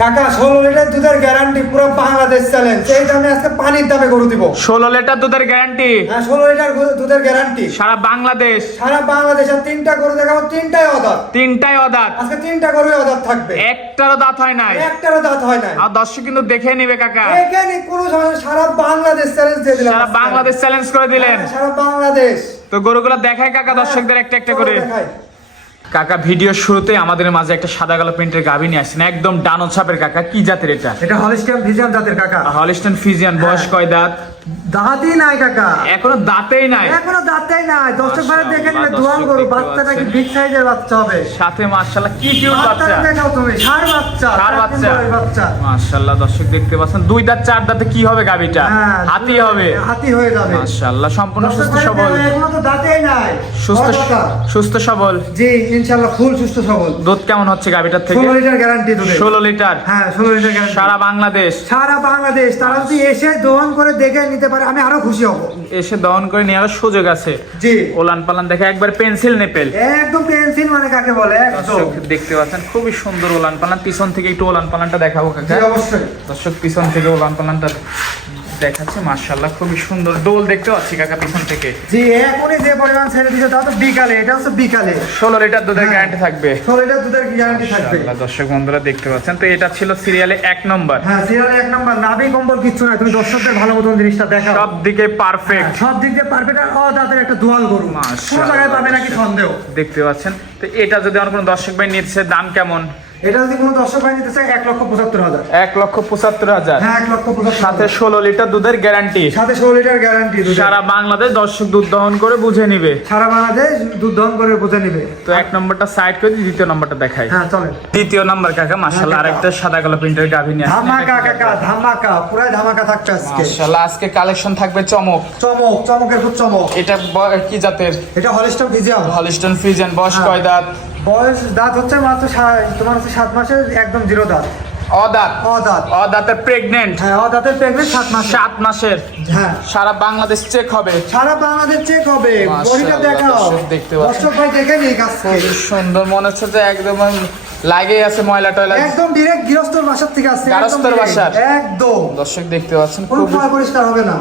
কাকা 16 লিটার দুধের গ্যারান্টি পুরো বাংলাদেশ চ্যালেঞ্জ। এই দামে আজকে পানির দামে গরু দিব। 16 লিটার দুধের গ্যারান্টি। হ্যাঁ 16 লিটার দুধের গ্যারান্টি সারা বাংলাদেশ। সারা বাংলাদেশে তিনটা গরু দেখাবো, তিনটাই অদাঁত। তিনটাই অদাঁত। আজকে তিনটা গরুই অদাঁত থাকবে। একটারও দাঁত হয় নাই। একটারও দাঁত হয় নাই। আর দর্শক কিন্তু দেখে নিবে কাকা। এখানে কোনো সমস্যা, সারা বাংলাদেশ চ্যালেঞ্জ দিয়ে দিলাম। সারা বাংলাদেশ চ্যালেঞ্জ করে দিলেন। হ্যাঁ, সারা বাংলাদেশ। তো গরুগুলো দেখায় কাকা দর্শকদের একটা একটা করে। দেখাই। কাকা ভিডিও শুরুতে আমাদের মাঝে একটা সাদা কালো প্রিন্টের গাভী নিয়ে আসছেন, একদম ডানো ছাপের। কাকা কি জাতের এটা? এটা হলিস্টিয়ান ফ্রিজিয়ান জাতের কাকা। Holstein Friesian. বয়স কয় দাঁত? দাঁতই নাই কাকা, এখনো দাঁতেই নাই। এখনো দাঁতেই নাই। দর্শক ভাই দেখে নিবে, মাশাআল্লাহ, দোয়াল গরু। দর্শক বাচ্চাটা কি দেখতে বিগ সাইজের বাচ্চা হবে? সাথে মাশাআল্লাহ কি কিউট বাচ্চাটা বাচ্চা। দেখাও তুমি, ষাঁড় বাচ্চা। ষাঁড় বাচ্চা। বাচ্চা মাশাআল্লাহ দর্শক দেখতে পাচ্ছেন, দুই দাঁত চার দাঁতে কি হবে গাভীটা? হ্যাঁ, হাতি হবে। হাতি হয়ে যাবে। মাশাআল্লাহ সম্পূর্ণ দর্শক সুস্থ ভাই সবল। দেখো, এখনো তো দাঁতেই নাই। সুস্থ কথা। সুস্থ সবল। জি ইনশাআল্লাহ ফুল সুস্থ সবল। দুধ কেমন হচ্ছে গাভীটার থেকে? 16 লিটার গ্যারান্টি দুধে। 16 লিটার। হ্যাঁ 16 লিটার গ্যারান্টি। সারা বাংলাদেশ। সারা বাংলাদেশ। তারা যদি এসে দোহন করে দেখে নিতে পারে আমি আরো খুশি হব। এসে দহন করে নেওয়ার সুযোগ আছে। জি ওলান পালান দেখে একবার পেন্সিল নেপেল। একদম পেন্সিল মানে কাকে বলে একদম। দর্শক দেখতে পাচ্ছেন খুবই সুন্দর ওলান পালান। পিছন থেকে একটু ওলান পালানটা দেখাবো কাকা। জি অবশ্যই। দর্শক পিছন থেকে ওলান পালানটা দেখাচ্ছে, মাশাআল্লাহ খুবই সুন্দর। দোল দেখতে পাচ্ছি কাকা পিছন থেকে। জি এখনই যে পরিমাণ ছেড়ে দিচ্ছে তা তো বিকালে, এটা হচ্ছে বিকালে। 16 লিটার দুধের হ্যাঁ। গ্যারান্টি থাকবে। 16 লিটার দুধের গ্যারান্টি থাকবে। মাশাআল্লাহ দর্শক বন্ধুরা দেখতে পাচ্ছেন, তো এটা ছিল সিরিয়ালে 1 নম্বর। হ্যাঁ সিরিয়ালে 1 নাম্বার। নাভি কম্বল কিচ্ছু নাই, তুমি দর্শকদের ভালো মতন জিনিসটা দেখাও। সব দিকে পারফেক্ট। সব দিক দিয়ে পারফেক্ট। দাঁতের একটা দোয়াল গরু। কোনো জায়গায় পাবে নাকি সন্দেহ। দেখতে পাচ্ছেন, তো এটা যদি আমার কোনো দর্শক ভাই নিচ্ছে, দাম কেমন? এটা যদি কোনো দর্শক ভাই নিতে চায় 1,75,000। 1,75,000। হ্যাঁ 1,75,000। সাথে 16 লিটার দুধের গ্যারান্টি। সাথে 16 লিটার গ্যারান্টি। সারা বাংলাদেশ দর্শক দুধ দহন করে বুঝে নিবে। সারা বাংলাদেশ দুধ দহন করে বুঝে নিবে। তো 1 নম্বরটা সাইড করে দিই, দ্বিতীয় নম্বরটা দেখাই। হ্যাঁ চলেন। দ্বিতীয় নাম্বার কাকা মাশাআল্লাহ হ্যাঁ, আরেকটা সাদা কালো প্রিন্টের গাভী নিয়ে আসছেন। ধামাকা কাকা, ধামাকা, পুরাই ধামাকা থাকছে আজকে। মাশাআল্লাহ আজকে কালেকশন থাকবে চমক। চমক, চমকের খুব চমক। এটা কি জাতের? এটা হলিস্টাইন ফ্রিজিয়ান। Holstein Friesian. বয়স হ্যাঁ। কয় দাঁত? বয়স দাঁত হচ্ছে মাত্র তোমার হচ্ছে 7 মাসের, একদম 0 দাঁত। অদাঁত। অদাঁত। অদাঁতের প্রেগন্যান্ট। হ্যাঁ অদাঁতের প্রেগনেন্ট 7 মাস। 7 মাসের। হ্যাঁ সারা বাংলাদেশ চেক হবে। সারা বাংলাদেশ চেক হবে। মাশাআল্লাহ, বডিটা দেখাও। দর্শক দেখতে পাচ্ছেন। দর্শক ভাই দেখে নিক আজকে। খুবই সুন্দর, মনে হচ্ছে যে একদম লাগেই আছে ময়লা টয়লা। একদম ডাইরেক্ট গৃহস্থর বাসার থেকে আসছে। গৃহস্থর বাসার। একদম। দর্শক দেখতে পাচ্ছেন কোনো খুব পরিষ্কার হবে না।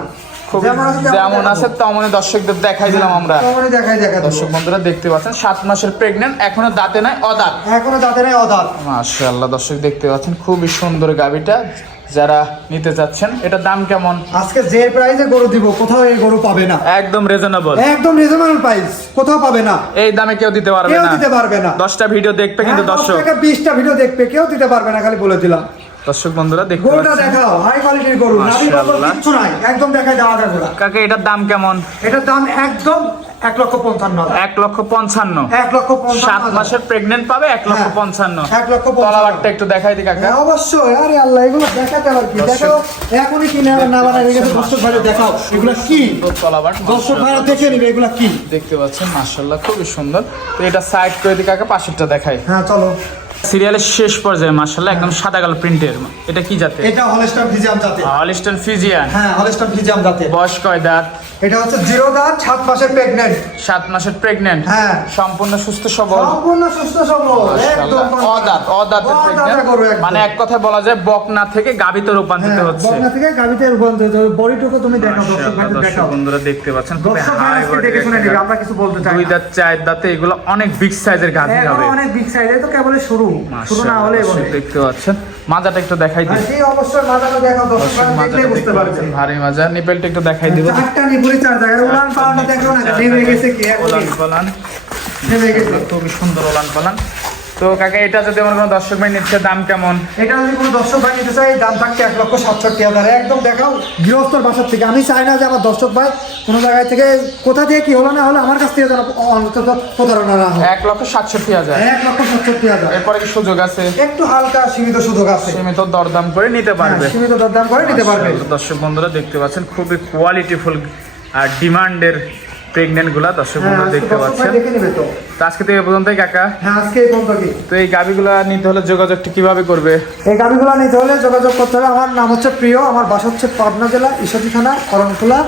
খুব যেমন আছে যেমন আছে তেমনই দর্শকদের দেখাই দিলাম আমরা। তেমনই দেখাই দেখাই। দর্শক বন্ধুরা দেখতে পাচ্ছেন 7 মাসের প্রেগন্যান্ট, এখনো দাঁতে নাই, অদাঁত। এখনো দাঁতে নাই, অদাঁত। মাশাআল্লাহ দর্শক দেখতে পাচ্ছেন খুবই সুন্দর গাভীটা। যারা নিতে চাচ্ছেন, এটার দাম কেমন? আজকে যে প্রাইসে গরু দিব কোথাও এই গরু পাবে না। একদম রিজনেবল। একদম রিজনেবল প্রাইস, কোথাও পাবে না। এই দামে কেউ দিতে পারবে কেউ না। দিতে পারবে না। 10টা ভিডিও দেখবে কিন্তু হ্যাঁ, 10 দর্শক। থেকে 20টা ভিডিও দেখবে, কেউ দিতে পারবে না, খালি বলে দিলাম। দর্শক বন্ধুরা দেখতে গরুটা পাচ্ছেন দেখাও, হাই কোয়ালিটির গরু, নাভি কম্বল মাশাআল্লাহ। কিচ্ছু নাই, একদম দেখাই দেওয়া যায় গরু। কাকা এটার দাম কেমন? এটার দাম একদম 1,55,000। 1,55,000। 1,55,000। 7 মাসের প্রেগন্যান্ট পাবে 1,55,000। 1,55,000। তলাবারটা একটু দেখাই দি কাকা। হ্যাঁ, অবশ্যই। আরে আল্লাহ, এগুলো দেখাতে আবার কি? দর্শক। দেখাও এখনই কিনে না বানাই রেখেছে। দর্শক ভাই দেখাও এগুলো কি। তলাবার দর্শক ভাই দেখে নিবে এগুলো কি। দেখতে পাচ্ছেন মাশাআল্লাহ খুবই সুন্দর। তো এটা সাইড করে দি কাকা, পাশেরটা দেখাই। হ্যাঁ চলো। সিরিয়ালের শেষ পর্যায়ে মাশাআল্লাহ একদম সাদা কালো প্রিন্টের। এটা কি জাতের? এটা হলিস্টাইন ফ্রিজিয়ান জাতের। Holstein Friesian. হ্যাঁ হলিস্টাইন ফ্রিজিয়ান জাতের। বয়স কয় দাঁত? এটা হচ্ছে 0 দাঁত, 7 মাসের প্রেগন্যান্ট। 7 মাসের প্রেগন্যান্ট। হ্যাঁ। সম্পূর্ণ সুস্থ সবল। সম্পূর্ণ সুস্থ সবল। একদম মাশাআল্লাহ। অদাঁতের প্রেগন্যান্ট। মানে এক কথায় বলা যায় বকনা থেকে গাভীতে রূপান্তরিত হচ্ছে। বকনা থেকে গাভীতে রূপান্তরিত। বডিটুকু তুমি দেখাও, দর্শক ভাই দর্শক দেখাও। বন্ধুরা দেখতে পাচ্ছেন খুবই দর্শক ভাই হাই আজকে দেখে শুনে নিবে, আমরা কিছু বলতে চাই দুই না। দাঁত চার দাঁতে এগুলো অনেক বিগ সাইজের গাভী এখনো হবে। অনেক বিগ সাইজ, এই তো কেবল শুরু। শুরু না হলে বলে। দর্শক দেখতে পাচ্ছেন মাজাটা একটু দেখাই দিই। সেই অবশ্যই মাথাটা দেখাও, দর্শক ভাই দেখলে বুঝতে পারবে। ভারী মাজা, নিপেলটা একটু দেখাই দিব। চারটা নিপুরি, 4 জায়গায় উলান পালানটা দেখো না, নেমে গেছে কি ওলান একদম পালান। নেমে গেছে। খুবই সুন্দর ওলান পালান। তো কাকা এটা যদি আমার কোনো দর্শক ভাই নিচ্ছে, দাম কেমন? এটা যদি কোনো দর্শক ভাই নিতে চাই, দাম থাকছে 1,67,000। একদম দেখাও গৃহস্থর বাসার থেকে। আমি চাই না যে আমার দর্শক ভাই কোনো জায়গায় থেকে কোথা থেকে কি হলো না হলো আমার কাছ থেকে যেন অন্তত প্রতারণা না হয়। 1,67,000। 1,67,000। এরপরে কি সুযোগ আছে? একটু হালকা সীমিত সুযোগ আছে। সীমিত দরদাম করে নিতে পারবে। হ্যাঁ, সীমিত দরদাম করে নিতে পারবে। মাশাআল্লাহ, দর্শক বন্ধুরা দেখতে পাচ্ছেন খুবই কোয়ালিটিফুল আর ডিমান্ডের প্রেগন্যান্ট গুলা দর্শক হ্যাঁ, বন্ধুরা দেখতে দর্শক ভাই পাচ্ছেন। দেখে নিবে তো। তো আজকে থেকে পর্যন্তই কাকা। হ্যাঁ আজকে এই পর্যন্ত কি। তো এই গাভিগুলা নিতে হলে যোগাযোগটা কিভাবে করবে? এই গাভিগুলো নিতে হলে যোগাযোগ করতে হবে। আমার নাম হচ্ছে প্রিয়, আমার বাসা হচ্ছে পাবনা জেলা ঈশ্বরদী থানা করণখোলা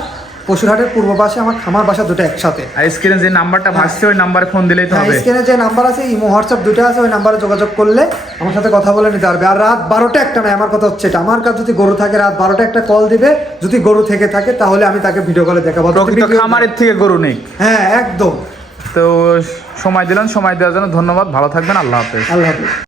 পশুরহাটের পূর্ব পাশে আমার খামার বাসা দুটো একসাথে। আর স্ক্রিনে যে নাম্বারটা ভাসছে ওই নাম্বারে ফোন দিলেই তো হ্যাঁ, হবে। স্ক্রিনে যে নাম্বার আছে, ইমো হোয়াটসঅ্যাপ দুটো আছে, ওই নাম্বারে যোগাযোগ করলে আমার সাথে কথা বলে নিতে পারবে। আর রাত 12টা একটা নয়, আমার কথা হচ্ছে এটা, আমার কাছে যদি গরু থাকে রাত 12টা একটা কল দিবে, যদি গরু থেকে থাকে তাহলে আমি তাকে ভিডিও কলে দেখাবো। প্রকৃত খামারের থেকে গরু নেই। হ্যাঁ একদম। তো সময় দিলেন, সময় দেওয়ার জন্য ধন্যবাদ। ভালো থাকবেন, আল্লাহ হাফেজ। আল্লাহ হাফেজ।